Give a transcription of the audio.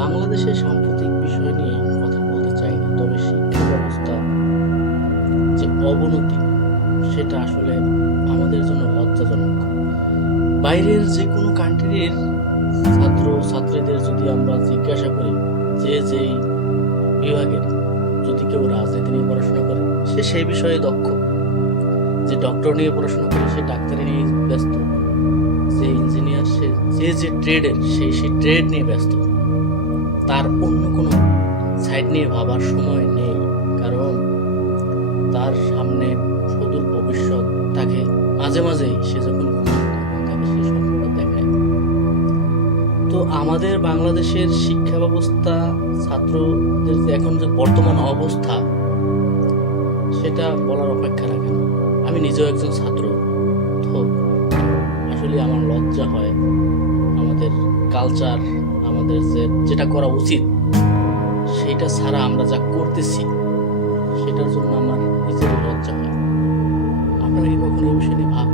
বাংলাদেশের সাম্প্রতিক বিষয় নিয়ে কথা বলতে চাই না, তবে শিক্ষা ব্যবস্থা যে অবনতি সেটা আসলে আমাদের জন্য লজ্জাজনক। বাইরের যে কোনো কান্ট্রির ছাত্র ছাত্রীদের যদি আমরা জিজ্ঞাসা করি যে যেই বিভাগের, যদি কেউ রাজনীতি নিয়ে পড়াশোনা করে সে সেই বিষয়ে দক্ষ, যে ডক্টর নিয়ে পড়াশোনা করে সে ডাক্তারি নিয়ে ব্যস্ত, যে ইঞ্জিনিয়ার সে যে ট্রেডের সেই ট্রেড নিয়ে ব্যস্ত, তার অন্য কোনো সাইড নিয়ে ভাবার সময় নেই। কারণ তার সামনে সুদূর ভবিষ্যৎ তাকে মাঝে মাঝেই সে যখন তাকে সে স্বপ্নটা দেখায়। তো আমাদের বাংলাদেশের শিক্ষা ব্যবস্থা, ছাত্রদের যে এখন যে বর্তমান অবস্থা সেটা বলার অপেক্ষা রাখে না। আমি নিজেও একজন ছাত্র, তো আসলে আমার লজ্জা হয়। আমাদের কালচার, আমাদের যেটা করা উচিত সেটা ছাড়া আমরা যা করতেছি সেটার জন্য আমার নিজেরও লজ্জা হয়। আপনারা কি কখনো এই বিষয় নিয়ে ভাবেন?